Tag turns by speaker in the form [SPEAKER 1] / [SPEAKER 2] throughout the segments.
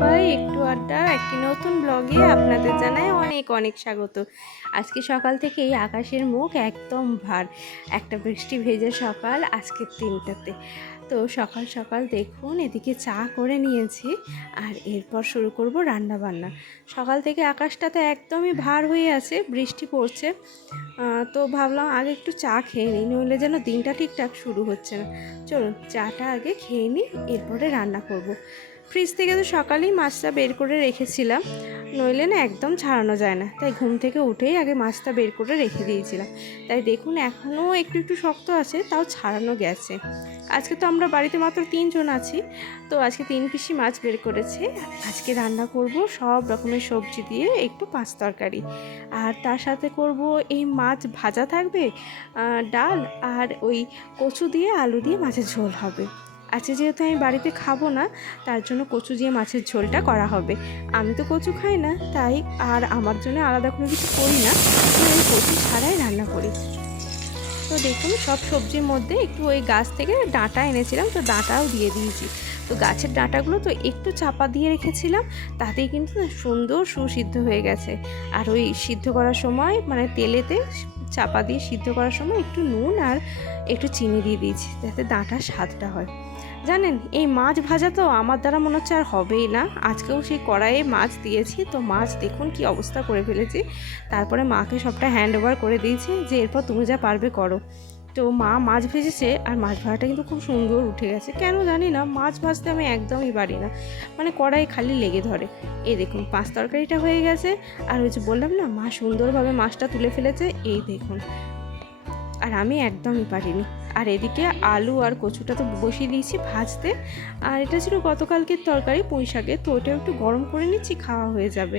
[SPEAKER 1] সবাই একটু আড্ডার একটি নতুন ব্লগে আপনাদের জানাই অনেক অনেক স্বাগত। আজকে সকাল থেকেই আকাশের মুখ একদম ভার, একটা বৃষ্টি ভেজে সকাল, আজকের তিনটাতে তো সকাল সকাল দেখুন, এদিকে চা করে নিয়েছি, আর এরপর শুরু করব রান্না বান্না সকাল থেকে আকাশটাতে একদমই ভার হয়ে আছে, বৃষ্টি পড়ছে। তো ভাবলাম আগে একটু চা খেয়ে নিই, নইলে যেন দিনটা ঠিকঠাক শুরু হচ্ছে না। চলুন, চাটা আগে খেয়ে নিই, এরপরে রান্না করব। ফ্রিজ থেকে তো সকালেই মাছটা বের করে রেখেছিলাম, নইলে না একদম ছাড়ানো যায় না। তাই ঘুম থেকে উঠেই আগে মাছটা বের করে রেখে দিয়েছিলাম। তাই দেখুন, এখনও একটু একটু শক্ত আছে, তাও ছাড়ানো গেছে। আজকে তো আমরা বাড়িতে মাত্র তিনজন আছি, তো আজকে তিন পিসি মাছ বের করেছে। আজকে রান্না করব সব রকমের সবজি দিয়ে একটু পাঁচ তরকারি। আর তার সাথে করব এই মাছ ভাজা থাকবে ডাল আর ওই কচু দিয়ে আলু দিয়ে মাছের ঝোল হবে। আজকে যেহেতু আমি বাড়িতে খাব না, তার জন্য কচু দিয়ে মাছের ঝোলটা করা হবে। আমি তো কচু খাই না, তাই আর আমার জন্য আলাদা কোনো কিছু করি না। আমি কচু ছাড়াই রান্না করি। তো দেখুন, সব সবজির মধ্যে একটু ওই গাছ থেকে ডাঁটা এনেছিলাম, তো ডাঁটাও দিয়ে দিয়েছি। তো গাছের ডাঁটাগুলো তো একটু চাপা দিয়ে রেখেছিলাম, তাতেই কিন্তু সুন্দর সুসিদ্ধ হয়ে গেছে। আর ওই সিদ্ধ করার সময় মানে তেলেতে চাপা দিয়ে সিদ্ধ করার সময় একটু নুন আর একটু চিনি দিয়ে দিয়েছি, যাতে ডাঁটার স্বাদটা হয়। জানেন, এই মাছ ভাজা তো আমার দ্বারা মনে হচ্ছে আর হবেই না। আজকেও সেই কড়াইয়ে মাছ দিয়েছি, তো মাছ দেখুন কি অবস্থা করে ফেলেছি। তারপরে মাকে সবটা হ্যান্ড ওভার করে দিয়েছি যে, এরপর তুমি যা পারবে করো। তো মা মাছ ভেজেছে আর মাছ ভাজাটা কিন্তু খুব সুন্দর উঠে গেছে। কেন জানি না, মাছ ভাজতে আমি একদমই পারি না। মানে কড়াই খালি লেগে ধরে। এই দেখুন, পাঁচ তরকারিটা হয়ে গেছে। আর ওই যে বললাম না, মা সুন্দরভাবে মাছটা তুলে ফেলেছে। এই দেখুন। আর আমি একদমই পারিনি। আর এদিকে আলু আর কচুটা তো বসিয়ে দিয়েছি ভাজতে। আর এটা ছিল গতকালকের তরকারি, পুঁই শাকের। তো ওটা একটু গরম করে নিচ্ছি, খাওয়া হয়ে যাবে।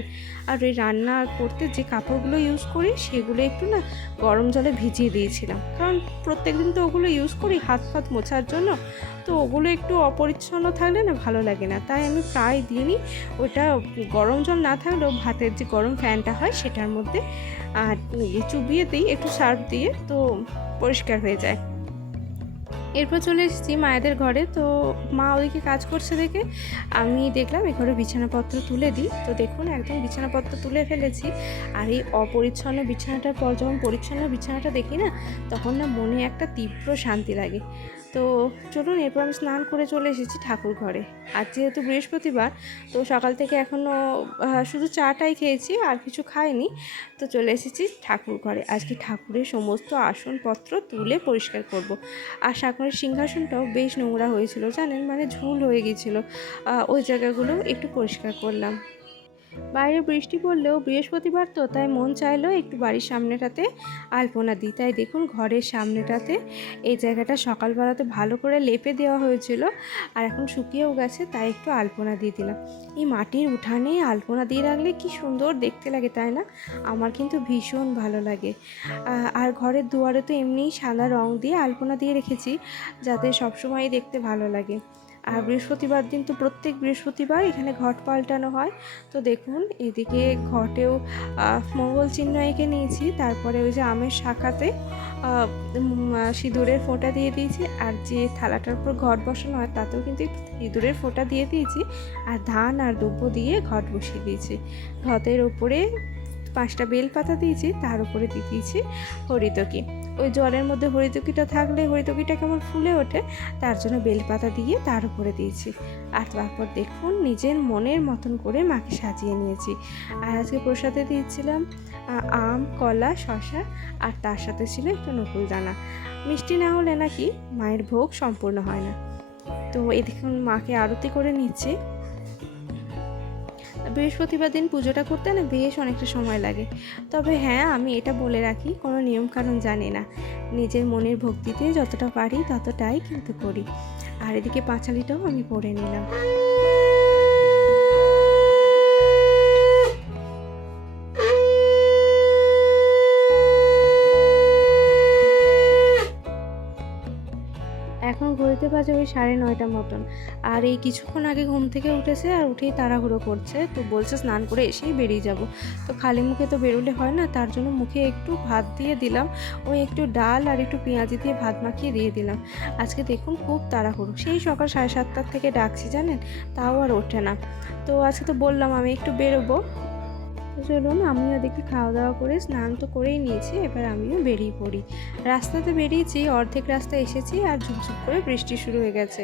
[SPEAKER 1] আর ওই রান্না করতে যে কাপড়গুলো ইউজ করি, সেগুলো একটু না গরম জলে ভিজিয়ে দিয়েছিলাম। কারণ প্রত্যেক দিন তো ওগুলো ইউজ করি, হাত ফাত মোছার জন্য। তো ওগুলো একটু অপরিচ্ছন্ন থাকলে না ভালো লাগে না। তাই আমি প্রায় দিনই ওটা গরম জল না থাকলেও ভাতের যে গরম ফ্যানটা হয়, সেটার মধ্যে আর চুবিয়ে দিই, একটু সার্ফ দিয়ে, তো পরিষ্কার হয়ে যায়। এরপর চলে এসেছি মায়েদের ঘরে। তো মা ওদিকে কাজ করছে দেখে। আমি দেখলাম এ ঘরে বিছানাপত্র তুলে দিই। তো দেখুন, একদম বিছানাপত্র তুলে ফেলেছি। আর এই অপরিচ্ছন্ন বিছানাটার পর, যখন পরিচ্ছন্ন বিছানাটা দেখি না, তখন না মনে একটা তীব্র শান্তি লাগে। তো চলুন এরপর আমি স্নান করে চলে এসেছি ঠাকুর ঘরে। আর যেহেতু বৃহস্পতিবার তো সকাল থেকে এখনও শুধু চাটাই খেয়েছি আর কিছু খাইনি তো চলে এসেছি ঠাকুর ঘরে। আজকে ঠাকুরের সমস্ত আসনপত্র তুলে পরিষ্কার করব। আর ঠাকুরের সিংহাসনটাও বেশ নোংরা হয়েছিল জানেন? মানে ঝুল হয়ে গিয়েছিল আহ, ওই জায়গাগুলো একটু পরিষ্কার করলাম। বাইরে বৃষ্টি পড়লেও বৃহস্পতিবার তো, তাই মন চাইলো একটু বাড়ির সামনেটাতে আলপনা দিই। তাই দেখুন ঘরের সামনেটাতে এই জায়গাটা সকালবেলাতে ভালো করে লেপে দেওয়া হয়েছিল আর এখন শুকিয়েও গেছে, তাই একটু আলপনা দিয়ে দিলাম। এই মাটির উঠানে আলপনা দিয়ে রাখলে কি সুন্দর দেখতে লাগে, তাই না? আমার কিন্তু ভীষণ ভালো লাগে। আর ঘরের দুয়ারে তো এমনিই সাদা রং দিয়ে আলপনা দিয়ে রেখেছি, যাতে সবসময় দেখতে ভালো লাগে। আর বৃহস্পতিবার দিন তো প্রত্যেক বৃহস্পতিবার এখানে ঘট পাল্টানো হয়। তো দেখুন, এদিকে ঘটেও মঙ্গল চিহ্ন এঁকে নিয়েছি, তারপরে ওই যে আমের শাখাতে সিঁদুরের ফোঁটা দিয়ে দিয়েছি, আর যে থালাটার উপর ঘট বসানো হয়, তাতেও কিন্তু সিঁদুরের ফোঁটা দিয়ে দিয়েছি, আর ধান আর দুব্বো দিয়ে ঘট বসিয়ে দিয়েছি। ঘটের ওপরে পাঁচটা বেলপাতা দিয়েছি, তার উপরে দিয়ে দিয়েছি হরিতকি। ওই জলের মধ্যে হরিতকিটা থাকলে হরিতকিটা কেমন ফুলে ওঠে, তার জন্য বেলপাতা দিয়ে তার উপরে দিয়েছি। আর তারপর দেখুন, নিজের মনের মতন করে মাকে সাজিয়ে নিয়েছি। আর আজকে প্রসাদে দিয়েছিলাম আম, কলা শশা আর তার সাথে ছিল একটু নকুল দানা। মিষ্টি না হলে নাকি মায়ের ভোগ সম্পূর্ণ হয় না। তো দেখুন মাকে আরতি করে নিচ্ছি। বৃহস্পতিবার দিন পুজোটা করতে না বেশ অনেকটা সময় লাগে। তবে হ্যাঁ আমি এটা বলে রাখি, কোনো নিয়মকানুন জানি না। নিজের মনের ভক্তিতে যতটা পারি ততটাই কিন্তু করি। আর এদিকে পাঁচালিটাও আমি পড়ে নিলাম। বাজে ওই সাড়ে নয়টা মতন। আর এই কিছুক্ষণ আগে ঘুম থেকে উঠেছে আর উঠেই তাড়াহুড়ো করছে। তো বলছে স্নান করে এসেই বেরিয়ে যাব। তো খালি মুখে তো বেরোলে হয় না, তার জন্য মুখে একটু ভাত দিয়ে দিলাম। ওই একটু ডাল আর একটু পেঁয়াজি দিয়ে ভাত মাখিয়ে দিয়ে দিলাম। আজকে দেখুন খুব তাড়াহুড়ো। সেই সকাল সাড়ে সাতটার থেকে ডাকছি জানেন? তাও আর ওঠে না। তো আজকে তো বললাম আমি একটু বেরোবো। তো চলুন, আমিও দেখি খাওয়া দাওয়া করে স্নান তো করেই নিয়েছি, এবার আমিও বেরিয়ে পড়ি। রাস্তাতে বেরিয়েছি, অর্ধেক রাস্তা এসেছি আর ঝুপঝুপ করে বৃষ্টি শুরু হয়ে গেছে।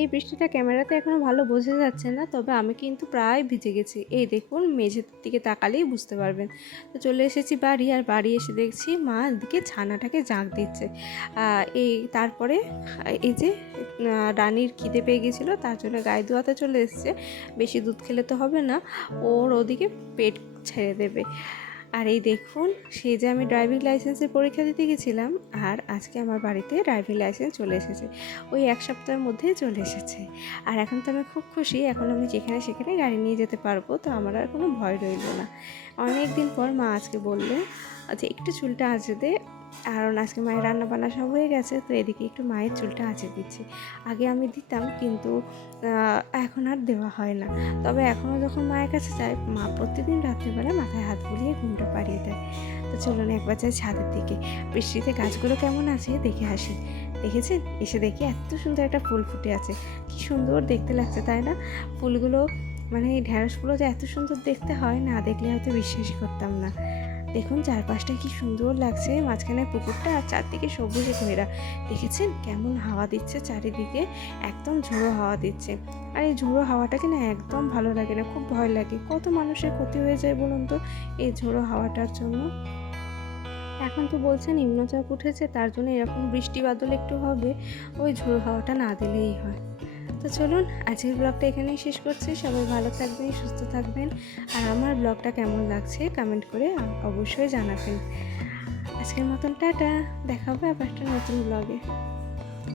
[SPEAKER 1] এই বৃষ্টিটা ক্যামেরাতে এখনও ভালো বোঝা যাচ্ছে না, তবে আমি কিন্তু প্রায় ভিজে গেছি। এই দেখুন, মেঝের দিকে তাকালেই বুঝতে পারবেন। তো চলে এসেছি বাড়ি, আর বাড়ি এসে দেখছি মা দিকে ছানাটাকে জাঁক দিচ্ছে। এই তারপরে, এই যে রানীর খিদে পেয়ে গেছিল, তার জন্য গায়ে ধোয়াতে চলে এসছে। বেশি দুধ খেলে তো হবে না, ওর ওদিকে পেট ছেড়ে দেবে। আর এই দেখুন, সেই যে আমি ড্রাইভিং লাইসেন্সের পরীক্ষা দিতে গেছিলাম, আর আজকে আমার বাড়িতে ড্রাইভিং লাইসেন্স চলে এসেছে। ওই এক সপ্তাহের মধ্যে চলে এসেছে। আর এখন তো আমি খুব খুশি, এখন আমি যেখানে সেখানে গাড়ি নিয়ে যেতে পারব, তো আমার আর কোনো ভয় রইল না। অনেক দিন পর মা আজকে বললে আচ্ছা একটু চুলটা আঁচড়ে দে। কারণ আজকে মায়ের রান্না বান্না সব হয়ে গেছে, তো এদিকে একটু মায়ের চুলটা আঁচড়ে দিচ্ছি। আগে আমি দিতাম, কিন্তু এখন আর দেওয়া হয় না। তবে এখনও যখন মায়ের কাছে যাই, মা প্রতিদিন রাত্রিবেলা মাথায় হাত বুলিয়ে ঘুমটা পাড়িয়ে দেয়। তো চলুন একবার যাই ছাদের দিকে। বৃষ্টিতে গাছগুলো কেমন আছে দেখে আসি। দেখেছেন? এসে দেখি এত সুন্দর একটা ফুল ফুটে আছে। কি সুন্দর দেখতে লাগছে, তাই না? ফুলগুলো মানে এই ঢ্যাঁড়সগুলো যে এত সুন্দর দেখতে হয়, না দেখলে হয়তো বিশ্বাসই করতাম না। দেখুন, চারপাশটা কি সুন্দর লাগছে। মাঝখানে পুকুরটা আর চারদিকে সবুজে ঘেরা। দেখেছেন? কেমন হাওয়া দিচ্ছে চারিদিকে। একদম ঝোড়ো হাওয়া দিচ্ছে। আর এই ঝোড়ো হাওয়াটাকে না একদম ভালো লাগে না, খুব ভয় লাগে। কত মানুষের ক্ষতি হয়ে যায় বলুন তো এই ঝোড়ো হাওয়াটার জন্য? এখন তো বলছে নিম্নচাপ উঠেছে, তার জন্য এরকম বৃষ্টি বাদল একটু হবে। ওই ঝোড়ো হাওয়াটা না দিলেই হয়। তো চলুন, আজকের ব্লগটা এখানেই শেষ করছি। সবাই ভালো থাকবেন, সুস্থ থাকবেন। আর আমার ব্লগটা কেমন লাগছে কমেন্ট করে অবশ্যই জানাবেন। আজকের মতন টাটা দেখাবো আবার একটা নতুন ব্লগে